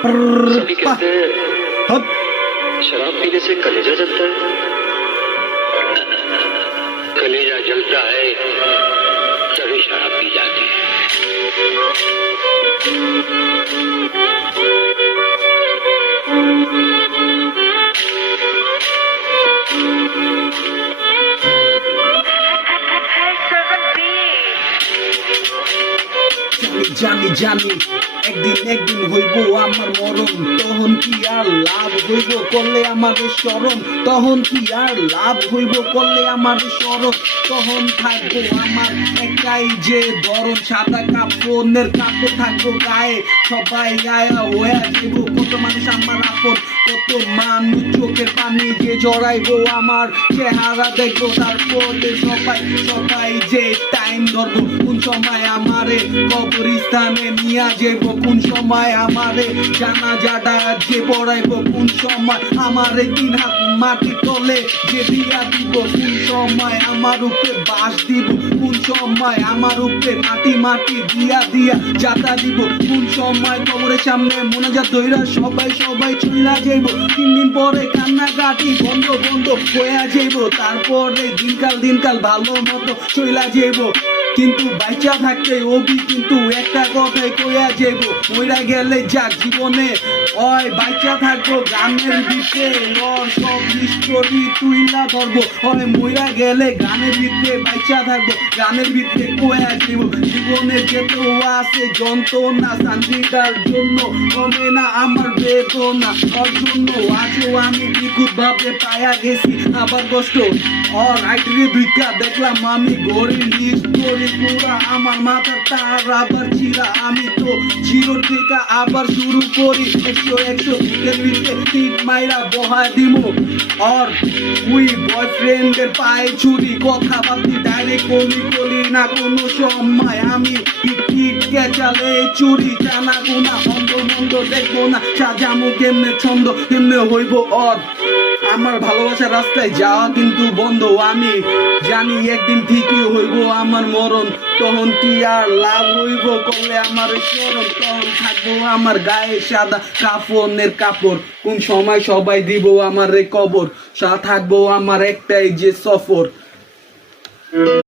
सभी कहते हैं शराब पीने से कलेजा जलता है। कलेजा जलता है तभी शराब पी जाती है। জানি জানি একদিন হইব আমার মরণ, তখন কি আর লাভ হইব করলে আমাদের স্মরণ, তখন কি আর লাভ হইব করলে আমাদের স্মরণ, তখন থাকবো আমার একাই যে ধরন, সাদা কাপড়ের কাপড় থাকবো গায়ে, সবাই আয়া হয়ে যাইব, কত মানুষ আমার আপন, কত মানুষ চোখের পানি যে জড়াইবো আমার চেহারা দেখবো, তারপরে সবাই যে টাইম ধরবো, কোন সময় আমারে কবরস্থানে নিয়ে যাইব, কোন সময় আমারে জানাজাটা যে পড়াইব, কোন সময় আমারে 3 হাত মাটি তলে যে দিয়া দিব, কোন সময় আমার উপরে বাঁশ দিব, কোন সময় আমার উপরে মাটি দিয়া জাতা দিব, কোন সময় কবরের সামনে মোনাজাত ধইরা সবাই চইলা যাইব, 3 দিন পরে কান্নাকাটি বন্ধ হইয়া যাইব, তারপরে দিনকাল ভালো মতো চইলা যাইব, কিন্তু বাইচা থাকতে অভি কিন্তু একটা কথাই কইয়া যাইব, মইরা গেলে যাক জীবনে ওই বাইচা থাকবো গানের ভিতরে, ওর সব হিস্টোরি তুইলা ধরবো, ওই মইরা গেলে গানের ভিতরে বাইচা থাকবো, গানের ভিতরে কইয়া যাইব, জীবনে যেত আছে যন্ত্রণা, শান্তিটার জন্য কমে না আমার বেদনা, ওর জন্য আজও আমি নিখুঁত ভাবে পায়া গেছি আবার কষ্ট, ওর আইটরি দুইটা দেখলাম আমি ঘড়ির হিস্টোরি পুরা আমার মাথা তার আবার চিরা, আমি তো জিরো থেকে আবার শুরু করি, 100 ফিটের ভিতরে টিপ মাইরা বহা দিমু, আর উই বয়ফ্রেন্ডের পায়ে ছুরি, কথা বাতি ডাইরেক্ট কলি না কোনো সময়, আমি হিট কেচালে চুরি, জানা গুনা মন্দ দেখবো না, সাজামু কেমনে ছন্দ কেমনে হইব অর, আমার ভালোবাসার রাস্তায় যাওয়া কিন্তু বন্ধ, আমি জানি একদিন ঠিকই হইব আমার মরণ, তখন কি আর লাভ হইব করলে আমার স্মরণ, তখন থাকবো আমার গায়ে সাদা কাফনের কাপড়, কোন সময় সবাই দিব আমার কবর, থাকবো আমার একটাই যে সফর।